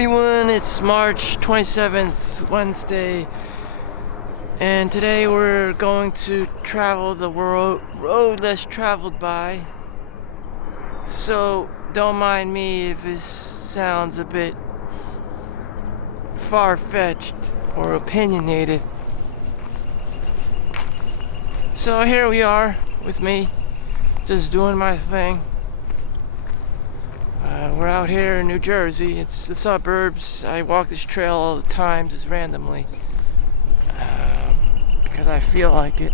everyone, it's March 27th, Wednesday, and today we're going to travel the road less traveled by. So don't mind me if this sounds a bit far-fetched or opinionated. So here we are with me, just doing my thing. We're out here in New Jersey. It's the suburbs. I walk this trail all the time, just randomly, because I feel like it.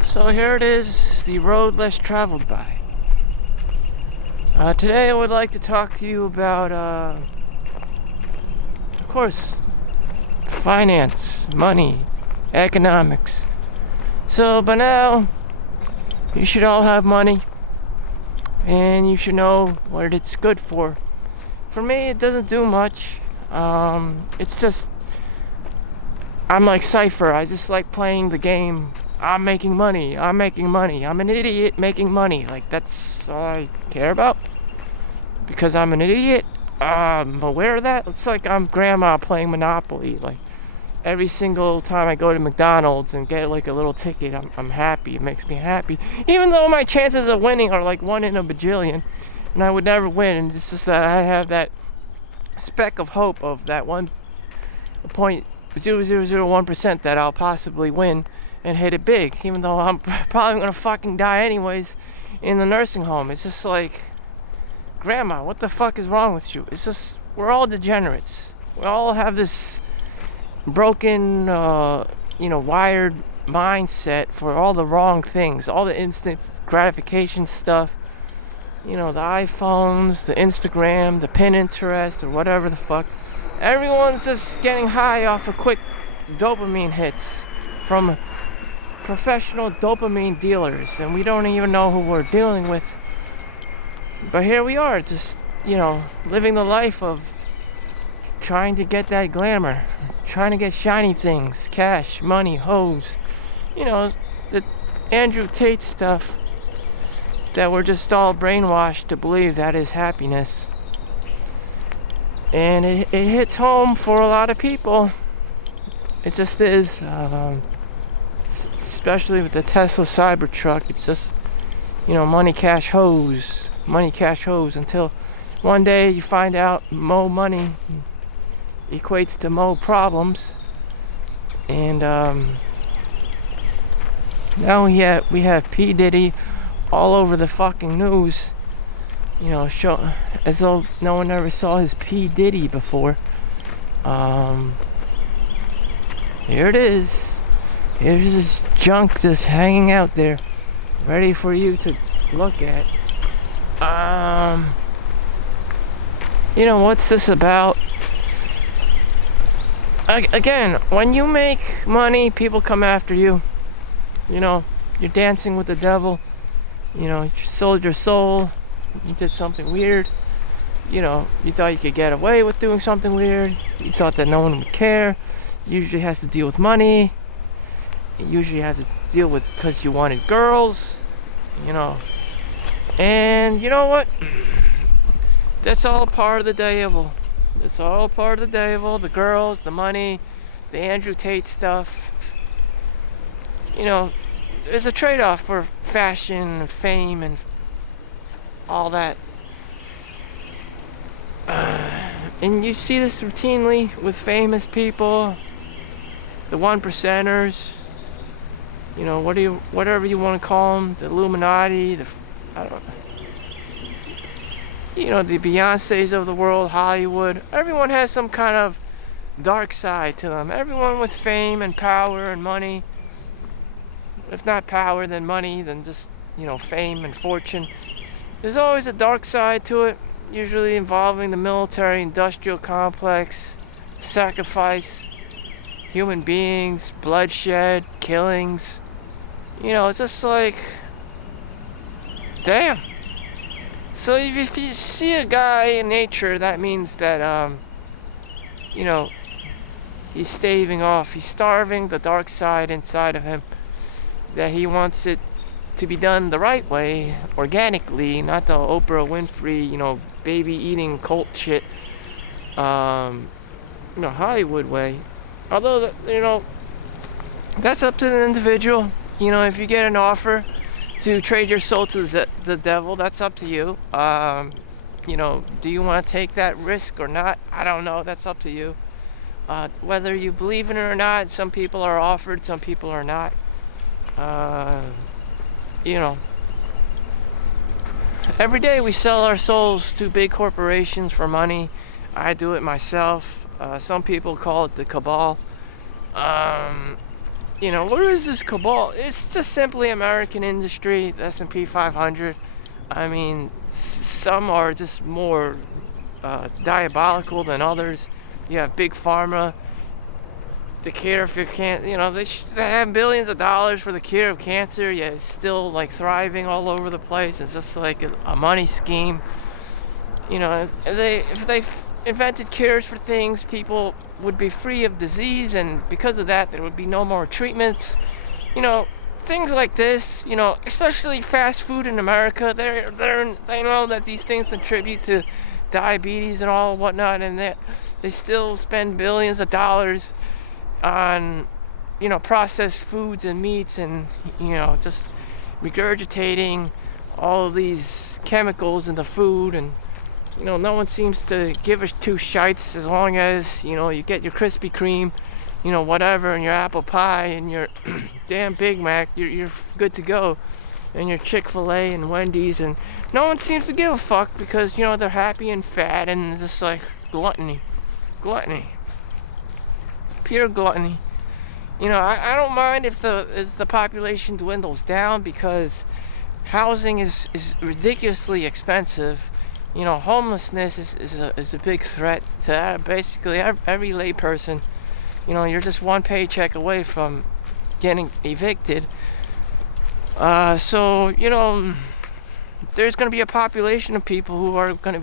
So here it is, the road less traveled by. Today I would like to talk to you about, of course, finance, money, economics. So by now, you should all have money. And you should know what it's good for. For me, it doesn't do much. It's just, I'm like Cypher. I just like playing the game. I'm making money. I'm an idiot making money. Like, that's all I care about. Because I'm an idiot, I'm aware of that. It's like I'm grandma playing Monopoly. Like, every single time I go to McDonald's and get like a little ticket, I'm happy. It makes me happy. Even though my chances of winning are like 1 in a bajillion, and I would never win. And it's just that I have that speck of hope of that 1.0001% that I'll possibly win and hit it big. Even though I'm probably gonna fucking die anyways in the nursing home. It's just like, grandma, what the fuck is wrong with you? It's just, we're all degenerates. We all have this broken, wired mindset for all the wrong things, all the instant gratification stuff, the iPhones, the Instagram, the Pinterest, or whatever the fuck. Everyone's just getting high off of quick dopamine hits from professional dopamine dealers, and we don't even know who we're dealing with. But here we are, just, living the life of trying to get that glamour, trying to get shiny things, cash, money, hoes, the Andrew Tate stuff that we're just all brainwashed to believe that is happiness. And it hits home for a lot of people. It just is, especially with the Tesla Cybertruck. It's just, money, cash, hoes, until one day you find out more money equates to more problems. And now we have P. Diddy all over the fucking news, show as though no one ever saw his P. Diddy before. Here it is. Here's this junk just hanging out there, ready for you to look at. What's this about? Again, when you make money, people come after you. You're dancing with the devil. You sold your soul. You did something weird. You thought you could get away with doing something weird. You thought that no one would care. Usually has to deal with money. It usually has to deal with because you wanted girls. And you know what? That's all part of the devil. It's all part of the devil, the girls, the money, the Andrew Tate stuff. There's a trade-off for fashion, and fame, and all that. And you see this routinely with famous people, the 1%ers, whatever you want to call them, the Illuminati, I don't know. The Beyoncés of the world, Hollywood. Everyone has some kind of dark side to them. Everyone with fame and power and money. If not power, then money, then just, fame and fortune. There's always a dark side to it, usually involving the military-industrial complex, sacrifice, human beings, bloodshed, killings. It's just like, damn. So if you see a guy in nature, that means that, he's staving off. He's starving the dark side inside of him. That he wants it to be done the right way, organically, not the Oprah Winfrey, baby eating cult shit Hollywood way. Although, that's up to the individual. If you get an offer to trade your soul to the devil, that's up to you. Do you want to take that risk or not? I don't know. That's up to you. Whether you believe in it or not, some people are offered, some people are not. You know, every day we sell our souls to big corporations for money. I do it myself. Some people call it the cabal. What is this cabal? It's just simply American industry, the S&P 500. I mean, some are just more diabolical than others. You have big pharma, the cure for cancer. They have billions of dollars for the cure of cancer, yet it's still like thriving all over the place. It's just like a money scheme. If they invented cures for things, people would be free of disease, and because of that, there would be no more treatments. Things like this. Especially fast food in America. They know that these things contribute to diabetes and all whatnot, and that they still spend billions of dollars on processed foods and meats, and just regurgitating all of these chemicals in the food. And no one seems to give a two shites as long as you get your Krispy Kreme, whatever, and your apple pie and your damn Big Mac. You're good to go, and your Chick-fil-A and Wendy's, and no one seems to give a fuck because they're happy and fat, and it's just like gluttony, pure gluttony. I don't mind if the population dwindles down, because housing is ridiculously expensive. Homelessness is a big threat to basically every lay person. You're just one paycheck away from getting evicted. So there's going to be a population of people who are going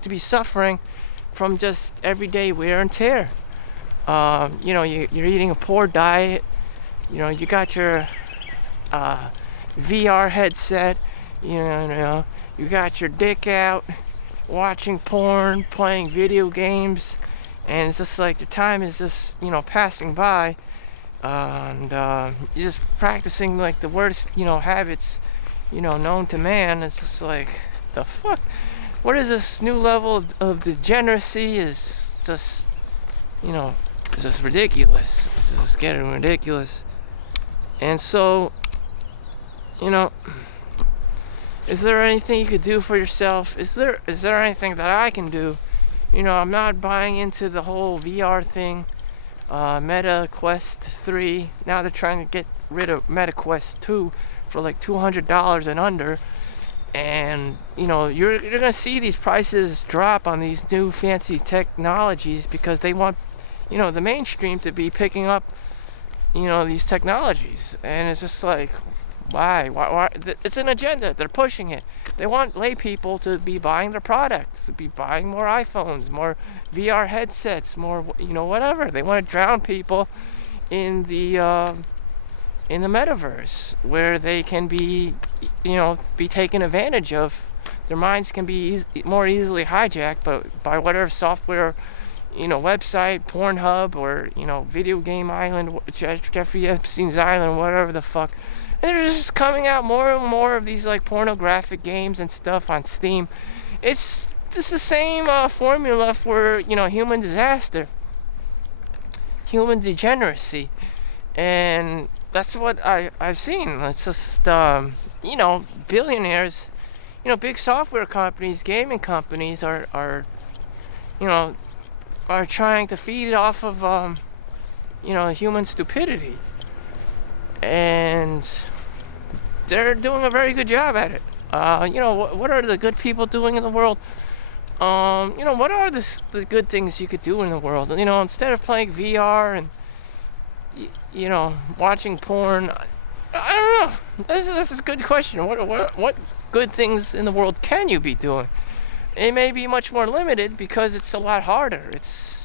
to be suffering from just everyday wear and tear. You're eating a poor diet. You got your VR headset. You got your dick out, watching porn, playing video games, and it's just like your time is just passing by, and you're just practicing like the worst habits known to man. It's just like, the fuck, what is this new level of degeneracy? Is just it's just ridiculous. It's just getting ridiculous. And so is there anything you could do for yourself? Is there anything that I can do? I'm not buying into the whole VR thing. Meta Quest 3. Now they're trying to get rid of Meta Quest 2 for like $200 and under. And you're gonna see these prices drop on these new fancy technologies, because they want the mainstream to be picking up these technologies. And it's just like, why? It's an agenda. They're pushing it. They want lay people to be buying their product, to be buying more iPhones, more VR headsets, more whatever. They want to drown people in the metaverse, where they can be taken advantage of. Their minds can be more easily hijacked, but by whatever software, website, Pornhub, or Video Game Island, Jeffrey Epstein's Island, whatever the fuck. And they're just coming out more and more of these like pornographic games and stuff on Steam. It's the same formula for human disaster, human degeneracy, and that's what I've seen. It's just billionaires, big software companies, gaming companies are trying to feed off of human stupidity. And they're doing a very good job at it. What are the good people doing in the world? What are the good things you could do in the world? Instead of playing VR and watching porn, I don't know. This is a good question. What good things in the world can you be doing? It may be much more limited because it's a lot harder. It's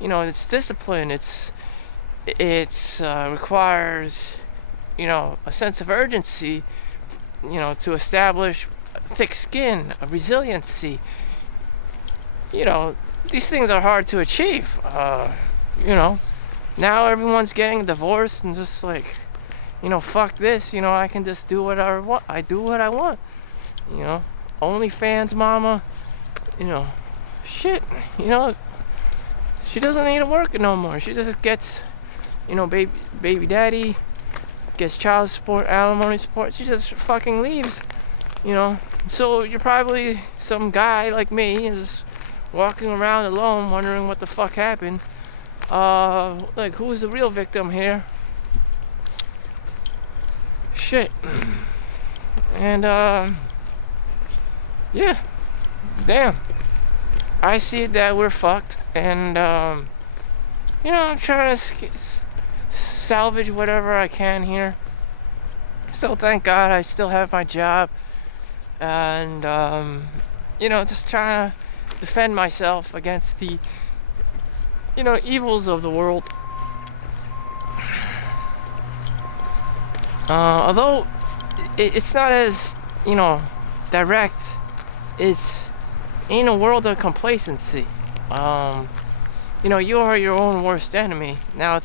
it's discipline. It requires a sense of urgency, to establish thick skin, a resiliency. you know, these things are hard to achieve. You know, now everyone's getting divorced and just like, you know, fuck this. You know, I can just do what I want. I do what I want. You know, OnlyFans mama. You know, shit. You know, she doesn't need to work no more. She just gets, you know, baby daddy, gets child support, alimony support. She just fucking leaves. You know, so you're probably some guy like me is walking around alone, wondering what the fuck happened. Like, who's the real victim here? Shit. And yeah, damn. I see that we're fucked, and you know, I'm trying to salvage whatever I can here. So thank God I still have my job, and you know, just trying to defend myself against the, you know, evils of the world. Although it's not as, you know, direct, it's in a world of complacency. You know, you are your own worst enemy. Now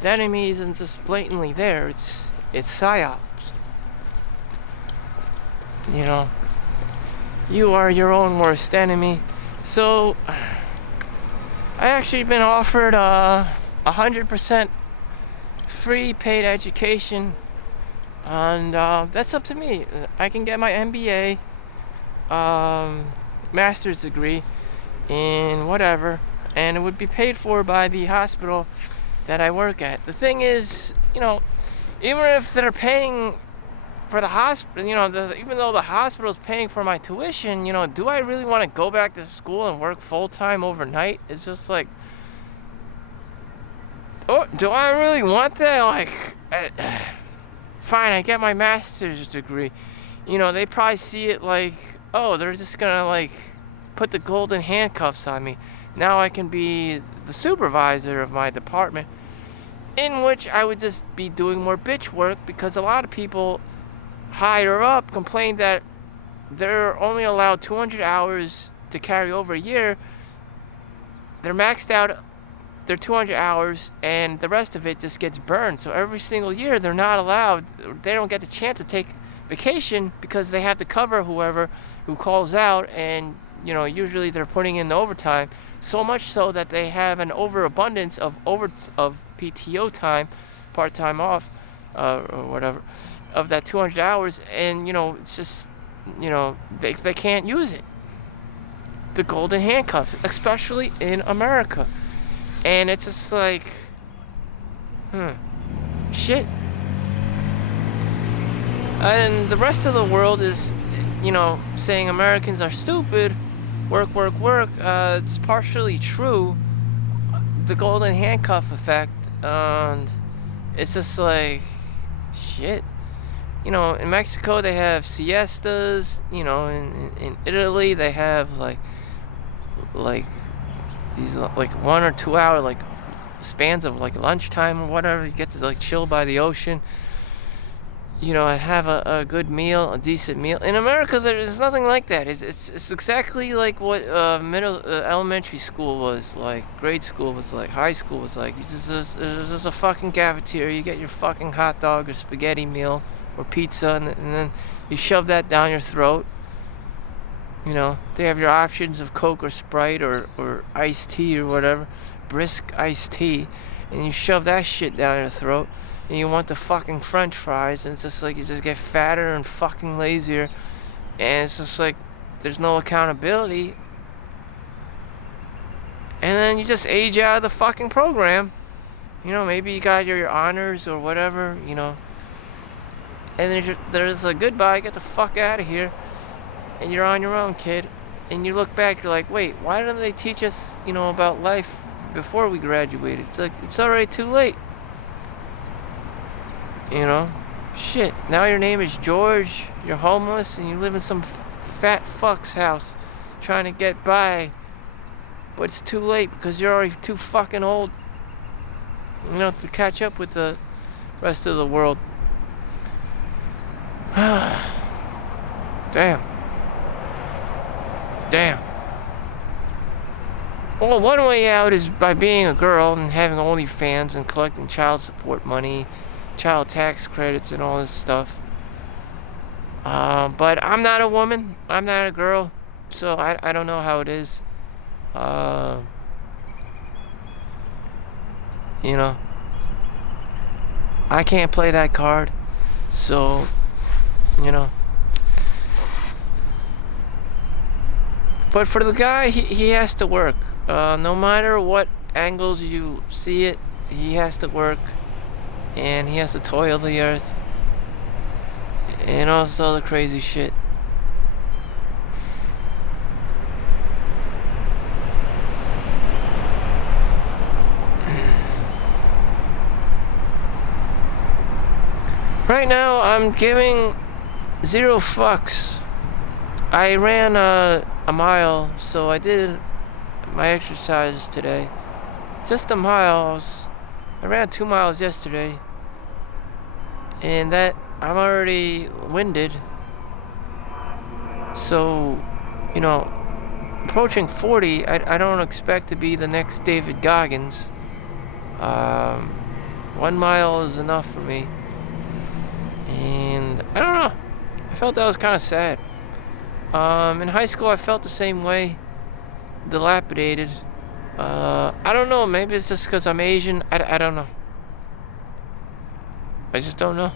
the enemy isn't just blatantly there, it's psyops. You know, you are your own worst enemy. So I actually been offered 100% free paid education, and that's up to me. I can get my MBA, master's degree in whatever, and it would be paid for by the hospital that I work at. The thing is, you know, even if they're paying for the hospital, you know, even though the hospital is paying for my tuition, you know, do I really want to go back to school and work full-time overnight? It's just like, oh, do I really want that? Like, fine, I get my master's degree. You know, they probably see it like, oh, they're just gonna like put the golden handcuffs on me. Now I can be the supervisor of my department, in which I would just be doing more bitch work, because a lot of people higher up complain that they're only allowed 200 hours to carry over a year. They're maxed out their 200 hours, and the rest of it just gets burned. So every single year they're not allowed, they don't get the chance to take vacation, because they have to cover whoever who calls out, and you know, usually they're putting in the overtime, so much so that they have an overabundance of PTO time, part-time off, or whatever, of that 200 hours, and you know, it's just, you know, they can't use it. The golden handcuffs, especially in America. And it's just like, shit. And the rest of the world is, you know, saying Americans are stupid, work. It's partially true, the golden handcuff effect, and it's just like, shit. You know, in Mexico they have siestas, you know, in Italy they have like these like 1 or 2 hour like spans of like lunchtime or whatever. You get to like chill by the ocean, you know, and have a good meal, a decent meal. In America there's nothing like that. It's exactly like what elementary school was like, grade school was like, high school was like. There's just a fucking cafeteria. You get your fucking hot dog or spaghetti meal or pizza, and then you shove that down your throat. You know, they have your options of Coke or Sprite or iced tea or whatever, brisk iced tea, and you shove that shit down your throat, and you want the fucking French fries, and it's just like you just get fatter and fucking lazier, and it's just like there's no accountability, and then you just age out of the fucking program. You know, maybe you got your honors or whatever, you know, and there's a goodbye, get the fuck out of here. And you're on your own, kid. And you look back, you're like, wait, why didn't they teach us, you know, about life before we graduated? It's like, it's already too late. You know? Shit. Now your name is George, you're homeless, and you live in some fat fuck's house trying to get by. But it's too late, because you're already too fucking old, you know, to catch up with the rest of the world. Damn. Well, one way out is by being a girl and having OnlyFans and collecting child support money, child tax credits, and all this stuff. But I'm not a woman. I'm not a girl. So I don't know how it is. Uh, you know, I can't play that card. So, you know. But for the guy, he has to work. No matter what angles you see it, he has to work. And he has to toil the earth. And also the crazy shit. Right now, I'm giving 0 fucks. I ran a mile, so I did my exercise today. Just a mile. I ran 2 miles yesterday. And that, I'm already winded. So, you know, approaching 40, I don't expect to be the next David Goggins. 1 mile is enough for me. And I don't know. I felt that was kind of sad. In high school, I felt the same way. Dilapidated. I don't know. Maybe it's just because I'm Asian. I don't know. I just don't know.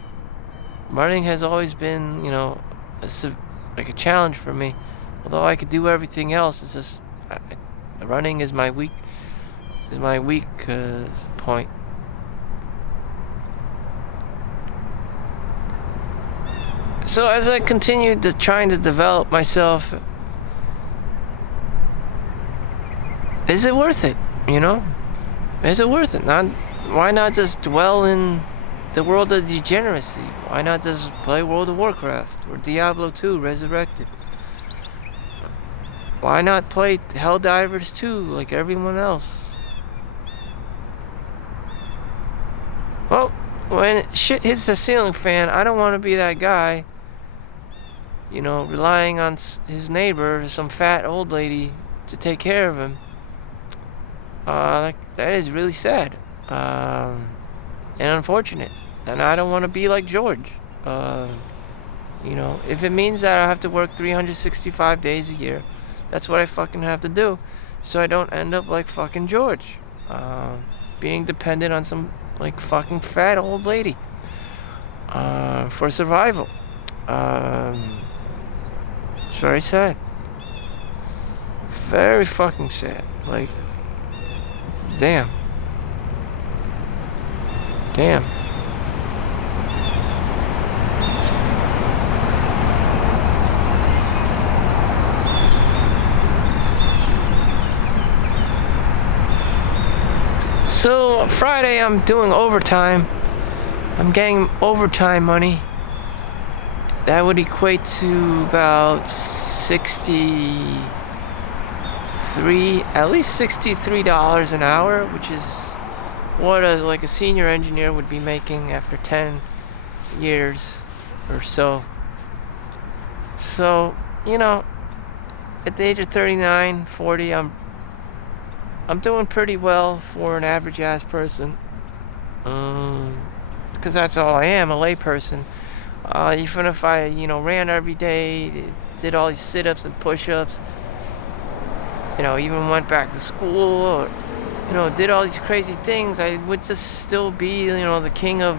Running has always been, you know, like a challenge for me. Although I could do everything else, it's just running is my weak point. So as I continued to trying to develop myself, is it worth it? You know, is it worth it? Why not just dwell in the world of degeneracy? Why not just play World of Warcraft or Diablo 2 Resurrected? Why not play Helldivers 2 like everyone else? Well, when shit hits the ceiling fan, I don't want to be that guy, you know, relying on his neighbor, some fat old lady, to take care of him. That is really sad. And unfortunate. And I don't want to be like George. You know, if it means that I have to work 365 days a year, that's what I fucking have to do. So I don't end up like fucking George. Being dependent on some, like, fucking fat old lady. For survival. It's very sad. Very fucking sad. Like, damn. Damn. So Friday I'm doing overtime. I'm getting overtime money. That would equate to about at least $63 an hour, which is what a senior engineer would be making after 10 years or so. So, you know, at the age of 39, 40, I'm doing pretty well for an average ass person. Because that's all I am, a lay person. Even if I, you know, ran every day, did all these sit-ups and push-ups, you know, even went back to school, or, you know, did all these crazy things, I would just still be, you know, the king of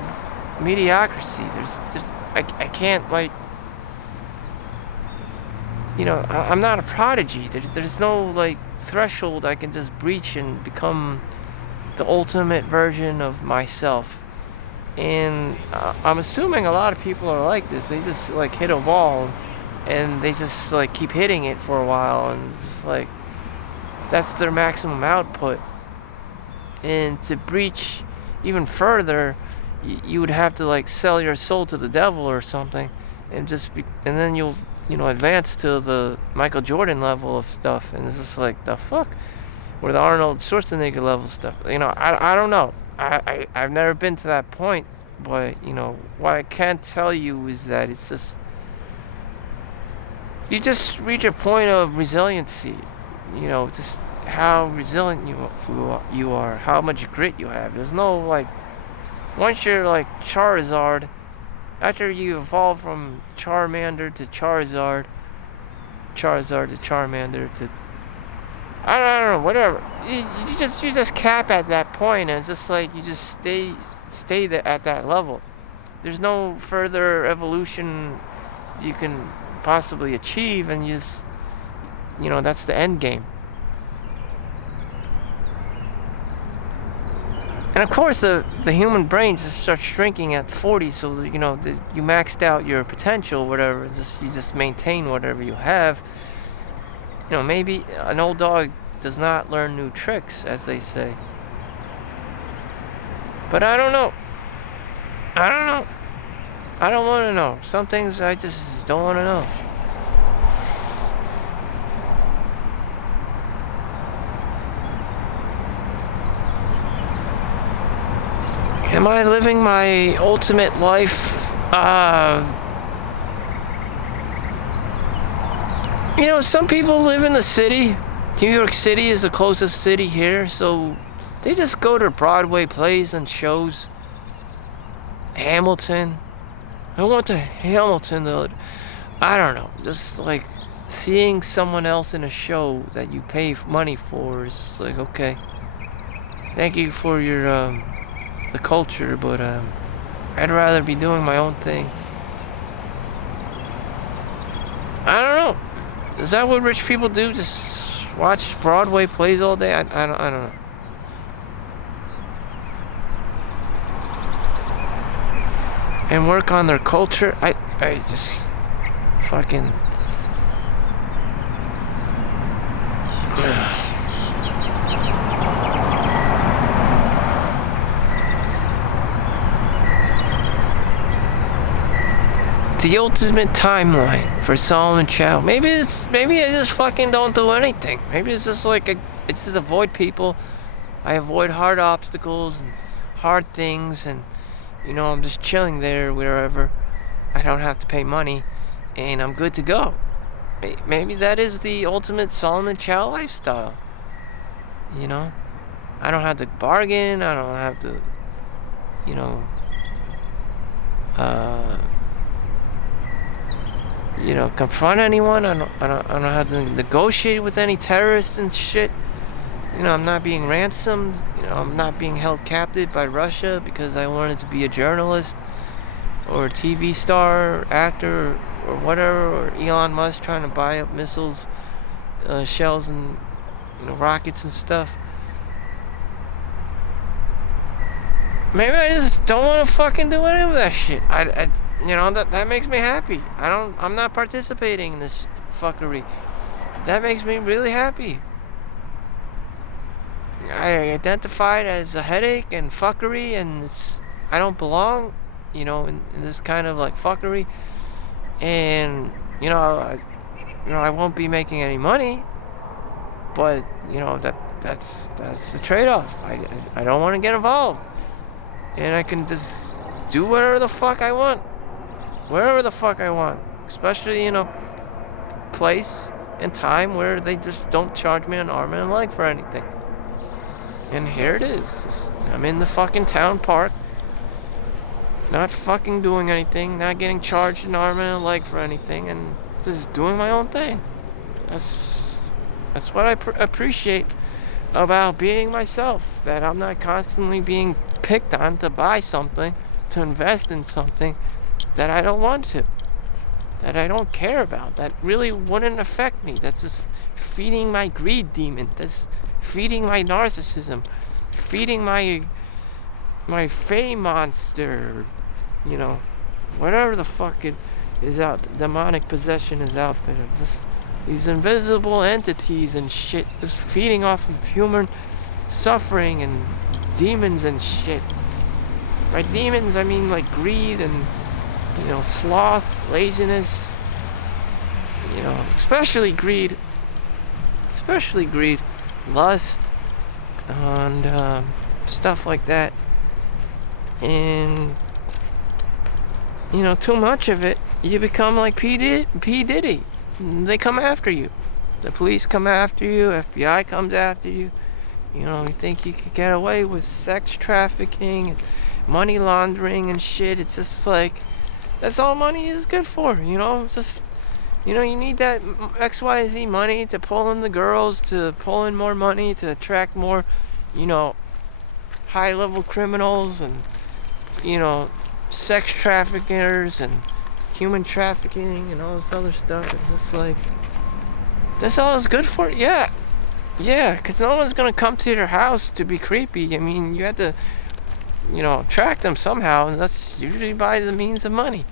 mediocrity. I can't, like, you know, I'm not a prodigy. There's no, like, threshold I can just breach and become the ultimate version of myself. And I'm assuming a lot of people are like this. They just, like, hit a wall and they just, like, keep hitting it for a while, and it's like that's their maximum output. And to breach even further, you would have to, like, sell your soul to the devil or something, and then you'll, you know, advance to the Michael Jordan level of stuff. And it's just like, the fuck, or the Arnold Schwarzenegger level stuff. You know, I don't know. I've never been to that point, but, you know, what I can tell you is that it's just, you just reach a point of resiliency, you know, just how resilient you are, how much grit you have. There's no like, once you're like Charizard, after you evolve from Charmander to Charizard, Charizard to Charmander to I don't know, whatever. You just cap at that point, and it's just like you just stay there at that level. There's no further evolution you can possibly achieve, and that's the end game. And of course, the human brain just starts shrinking at 40, so you maxed out your potential, whatever. You just maintain whatever you have. Maybe an old dog does not learn new tricks, as they say. But I don't know. I don't want to know. Some things I just don't want to know. Am I living my ultimate life? Some people live in the city. New York City is the closest city here, so they just go to Broadway plays and shows. Hamilton. I went to Hamilton, I don't know, just like seeing someone else in a show that you pay money for is just like, okay, thank you for your the culture, but I'd rather be doing my own thing. I don't know. Is that what rich people do? Just watch Broadway plays all day? I don't know. And work on their culture? I just fucking... The ultimate timeline for Solomon Chau. Maybe I just fucking don't do anything. Maybe it's just like I just avoid people. I avoid hard obstacles and hard things, and I'm just chilling there wherever. I don't have to pay money, and I'm good to go. Maybe that is the ultimate Solomon Chau lifestyle. I don't have to bargain. I don't have to, confront anyone. I don't have to negotiate with any terrorists and shit. I'm not being ransomed. I'm not being held captive by Russia because I wanted to be a journalist or a TV star, or actor, or whatever, or Elon Musk trying to buy up missiles, shells, and rockets and stuff. Maybe I just don't want to fucking do any of that shit. That makes me happy. I'm not participating in this fuckery. That makes me really happy. I identified as a headache and fuckery, and I don't belong, in this kind of like fuckery. And I won't be making any money, but that's the trade-off. I don't want to get involved, and I can just do whatever the fuck I want, wherever the fuck I want, especially in a place and time where they just don't charge me an arm and a leg for anything. And here it is. I'm in the fucking town park, not fucking doing anything, not getting charged an arm and a leg for anything, and just doing my own thing. That's what I appreciate about being myself, that I'm not constantly being picked on to buy something, to invest in something that I don't want to, that I don't care about, that really wouldn't affect me. That's just feeding my greed demon. That's feeding my narcissism, feeding my fame monster, whatever the fuck it is out, demonic possession is out there. Just these invisible entities and shit, just feeding off of human suffering and demons and shit. By demons, I mean like greed and, sloth, laziness, especially greed, lust, and stuff like that. And too much of it, you become like P. Diddy. They come after you. The police come after you, FBI comes after you. You know, you think you could get away with sex trafficking, money laundering and shit. It's just like, that's all money is good for, you know? It's just, you know, you need that X, Y, Z money to pull in the girls, to pull in more money, to attract more, you know, high-level criminals and, you know, sex traffickers and human trafficking and all this other stuff. It's just like, that's all it's good for? Yeah. Yeah, because no one's going to come to your house to be creepy. I mean, you have to, you know, track them somehow, and that's usually by the means of money.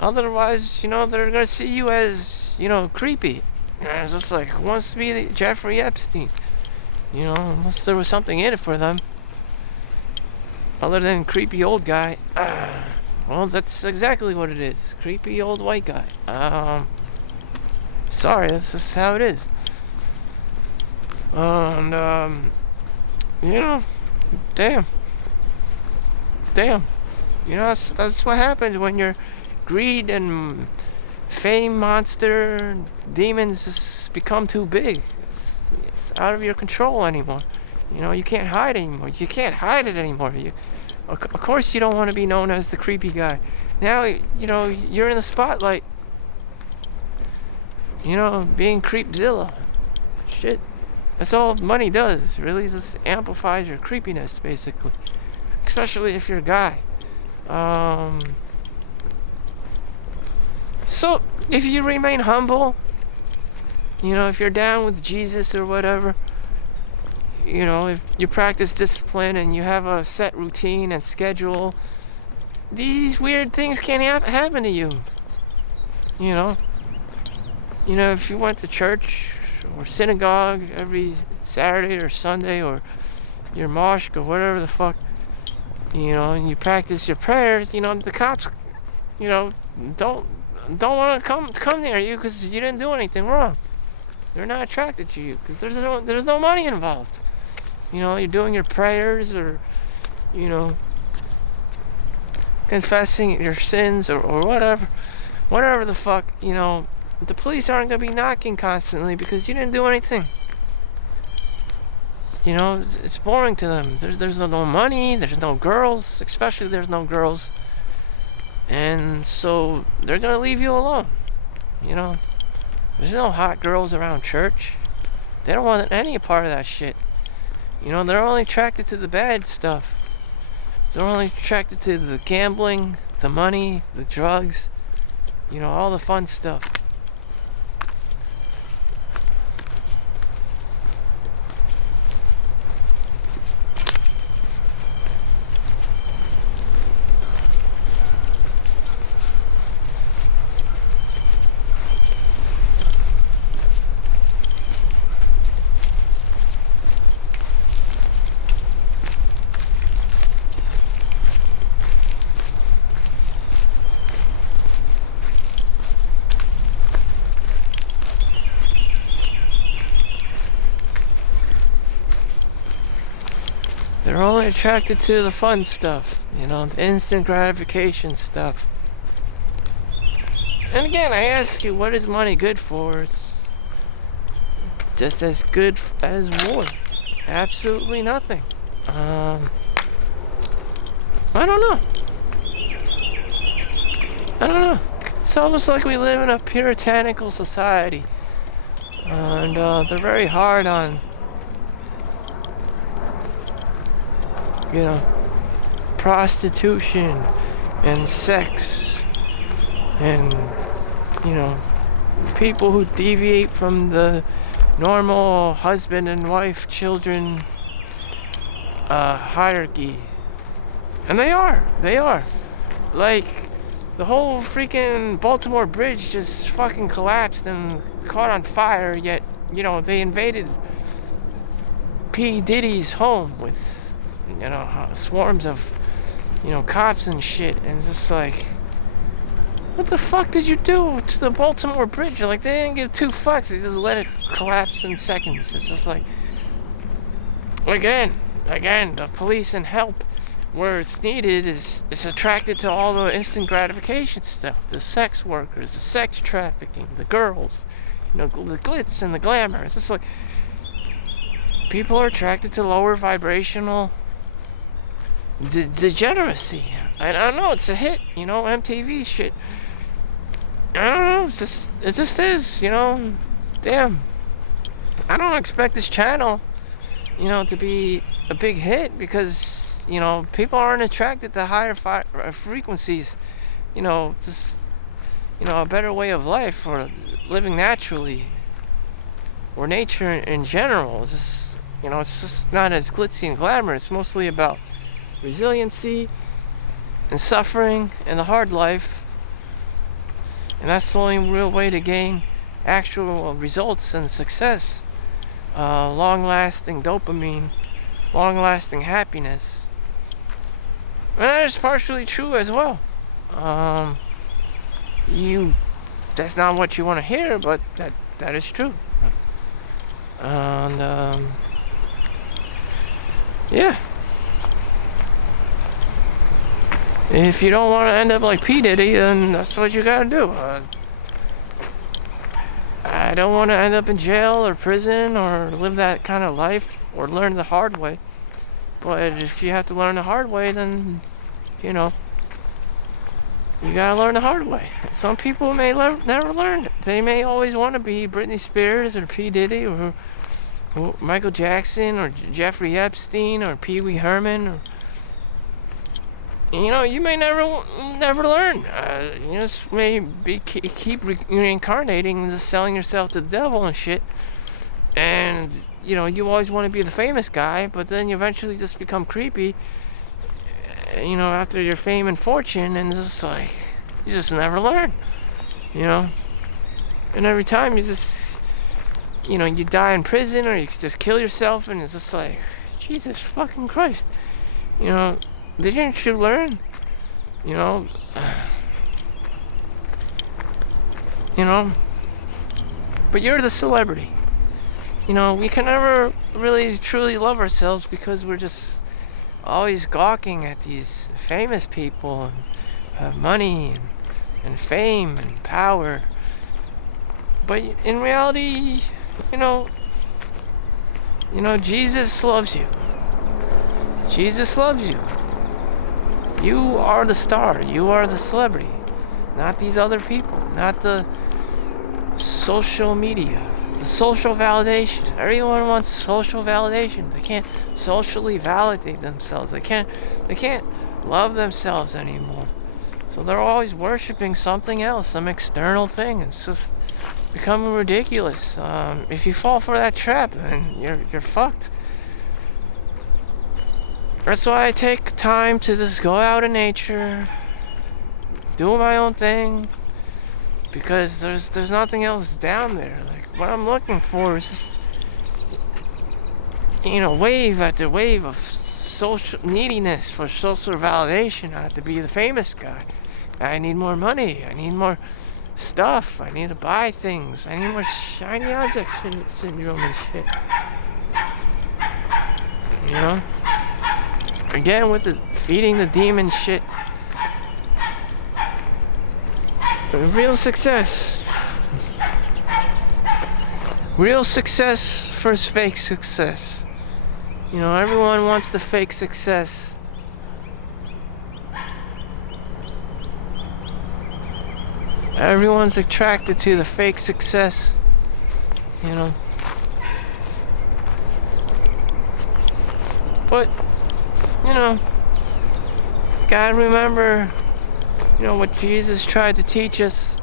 Otherwise, you know, they're going to see you as, you know, creepy. And it's just like, who wants to be Jeffrey Epstein? You know, unless there was something in it for them. Other than creepy old guy. Well, that's exactly what it is. Creepy old white guy. Sorry, that's just how it is. And, you know, damn. You know, that's what happens when your greed and fame monster demons just become too big. It's out of your control anymore. You know, you can't hide anymore. You can't hide it anymore. Of course you don't want to be known as the creepy guy. Now, you know, you're in the spotlight. You know, being creepzilla. Shit. That's all money does. Really just amplifies your creepiness, basically. Especially if you're a guy. So, if you remain humble, you know, if you're down with Jesus or whatever, you know, if you practice discipline and you have a set routine and schedule, these weird things can't happen to you. You know, if you went to church or synagogue every Saturday or Sunday, or your mosque or whatever the fuck, you know, and you practice your prayers, you know, the cops, you know, don't want to come near you because you didn't do anything wrong. They're not attracted to you because there's no money involved. You know, you're doing your prayers, or, you know, confessing your sins, or whatever the fuck, you know. The police aren't going to be knocking constantly because you didn't do anything. You know, it's boring to them. There's no money, there's no girls, especially there's no girls. And so they're going to leave you alone. You know, there's no hot girls around church. They don't want any part of that shit. You know, they're only attracted to the bad stuff. They're only attracted to the gambling, the money, the drugs, you know, all the fun stuff. They're only attracted to the fun stuff, you know, the instant gratification stuff. And again, I ask you, what is money good for? It's just as good as war. Absolutely nothing. I don't know. It's almost like we live in a puritanical society. And they're very hard on, you know, prostitution and sex and, you know, people who deviate from the normal husband and wife, children hierarchy. And they are. Like, the whole freaking Baltimore Bridge just fucking collapsed and caught on fire, yet, you know, they invaded P. Diddy's home with, you know, swarms of, you know, cops and shit. And it's just like, what the fuck did you do to the Baltimore Bridge? Like, they didn't give two fucks. They just let it collapse in seconds. It's just like, again, the police and help where it's needed is attracted to all the instant gratification stuff. The sex workers, the sex trafficking, the girls, the glitz and the glamour. It's just like people are attracted to lower vibrational degeneracy. I don't know, it's a hit, MTV shit. I don't know, it just is, damn. I don't expect this channel, to be a big hit because, people aren't attracted to higher frequencies, just, a better way of life or living naturally or nature in general. It's just not as glitzy and glamorous. It's mostly about resiliency and suffering and the hard life. And that's the only real way to gain actual results and success. Long-lasting dopamine, long-lasting happiness. And that is partially true as well. That's not what you want to hear, but that is true. And yeah. If you don't want to end up like P. Diddy, then that's what you gotta do. I don't want to end up in jail or prison or live that kind of life or learn the hard way. But if you have to learn the hard way, then, you gotta learn the hard way. Some people may never learn it. They may always want to be Britney Spears or P. Diddy or Michael Jackson or Jeffrey Epstein or Pee Wee Herman. Or, you may never learn. You just may keep reincarnating and just selling yourself to the devil and shit. And, you always want to be the famous guy, but then you eventually just become creepy, after your fame and fortune, and just like, you just never learn, And every time you just, you die in prison or you just kill yourself, and it's just like, Jesus fucking Christ, didn't you learn? But you're the celebrity. We can never really truly love ourselves because we're just always gawking at these famous people and have money and fame and power. But in reality, Jesus loves you. Jesus loves you. You are the star. You are the celebrity. Not these other people. Not the social media. The social validation. Everyone wants social validation. They can't socially validate themselves. They can't love themselves anymore. So they're always worshiping something else, some external thing. It's just becoming ridiculous. If you fall for that trap, then you're fucked. That's why I take time to just go out in nature, do my own thing, because there's nothing else down there. Like, what I'm looking for is just, wave after wave of social neediness for social validation. I have to be the famous guy. I need more money. I need more stuff. I need to buy things. I need more shiny object syndrome and shit. Again, with the feeding the demon shit. Real success. Real success versus fake success. Everyone wants the fake success. Everyone's attracted to the fake success. But, gotta remember, what Jesus tried to teach us.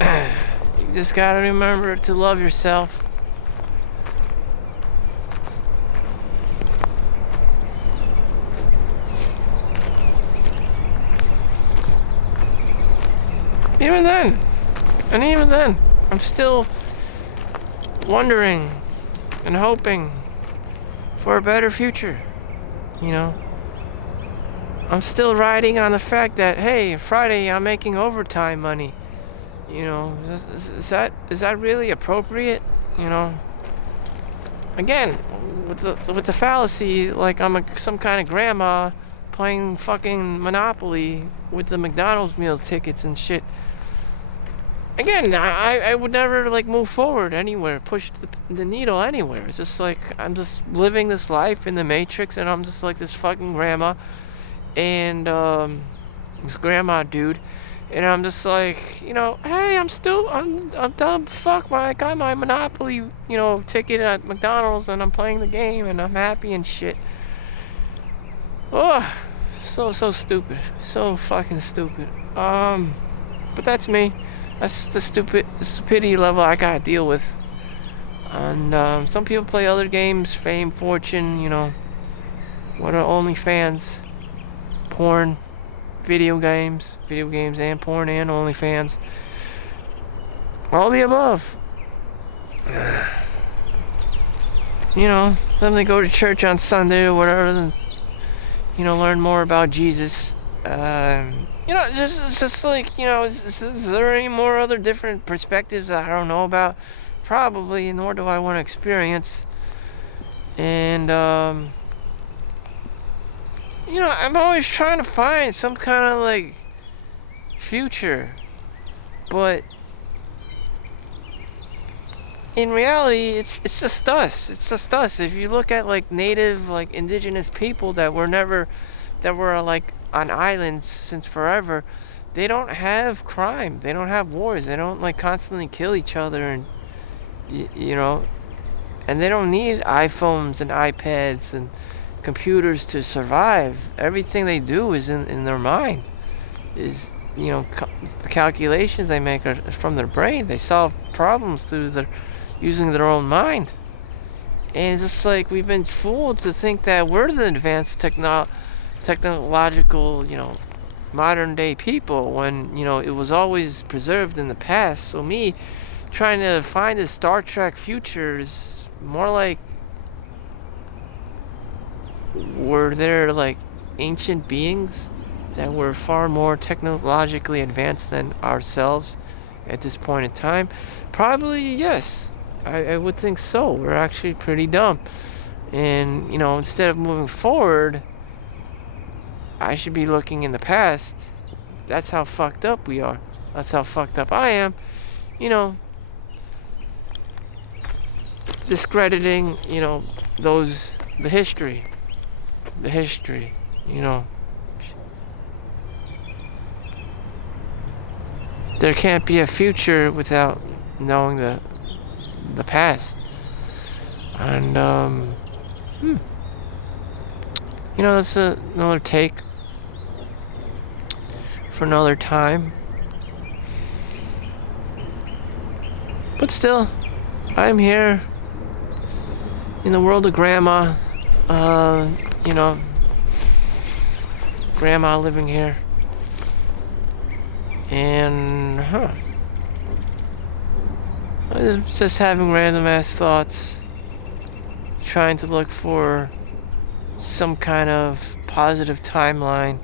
You just gotta remember to love yourself. Even then, I'm still wondering and hoping for a better future. I'm still riding on the fact that, hey, Friday I'm making overtime money. Is that really appropriate? again, with the fallacy, like I'm some kind of grandma playing fucking Monopoly with the McDonald's meal tickets and shit. Again, I would never like move forward anywhere, push the needle anywhere. It's just like I'm just living this life in the Matrix, and I'm just like this fucking grandma and this grandma dude, and I'm just like, you know, hey, I'm dumb. Fuck, I got my Monopoly, you know, ticket at McDonald's, and I'm playing the game, and I'm happy and shit. Oh, so stupid, so fucking stupid. But that's me. That's the stupidity level I gotta deal with. And some people play other games, fame, fortune, you know, what are OnlyFans, porn, video games and porn and OnlyFans. All the above. You know, then they go to church on Sunday or whatever, and, you know, learn more about Jesus. You know, it's just like, you know, is there any more other different perspectives that I don't know about? Probably, nor do I want to experience. And, you know, I'm always trying to find some kind of, like, future. But in reality, it's just us. It's just us. If you look at, like, native, like, indigenous people that were like, on islands since forever, they don't have crime, they don't have wars, they don't like constantly kill each other, and you know, and they don't need iPhones and iPads and computers to survive. Everything they do is in their mind, is, you know, the calculations they make are from their brain. They solve problems through using their own mind. And it's just like we've been fooled to think that we're the advanced technological, you know, modern day people, when, you know, it was always preserved in the past. So me trying to find this Star Trek future is more like, were there like ancient beings that were far more technologically advanced than ourselves at this point in time? Probably yes. I would think so. We're actually pretty dumb. And, you know, instead of moving forward, I should be looking in the past. That's how fucked up we are. That's how fucked up I am. You know, discrediting, you know, the history, you know. There can't be a future without knowing the past. And, you know, that's another take for another time. But still, I'm here in the world of grandma. You know, grandma living here. And, I was just having random ass thoughts, trying to look for some kind of positive timeline.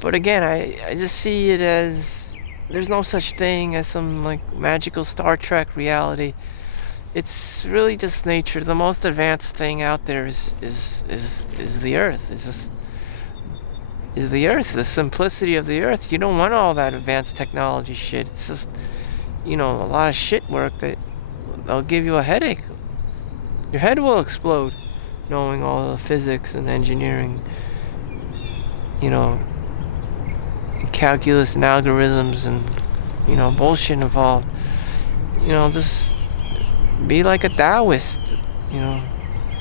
But again, I just see it as there's no such thing as some like magical Star Trek reality. It's really just nature. The most advanced thing out there is the Earth. Is the Earth, the simplicity of the Earth. You don't want all that advanced technology shit. It's just, you know, a lot of shit work that'll give you a headache. Your head will explode knowing all the physics and engineering, you know, and calculus and algorithms and, you know, bullshit involved. You know, just be like a Taoist, you know.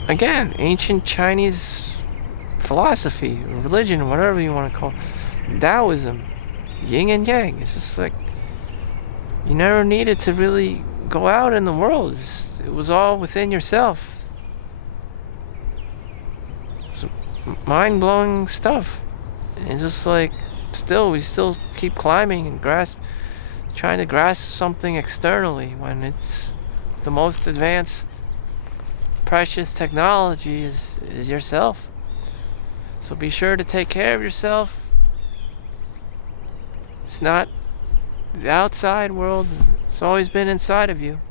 Again, ancient Chinese philosophy, or religion, whatever you want to call it. Taoism, yin and yang. It's just like, you never needed to really go out in the world. It was all within yourself. It's mind-blowing stuff. And just like, we still keep climbing and trying to grasp something externally, when it's the most advanced, precious technology is yourself. So be sure to take care of yourself. It's not the outside world. It's always been inside of you.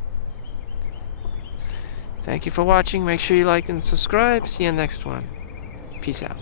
Thank you for watching. Make sure you like and subscribe. See you next one. Peace out.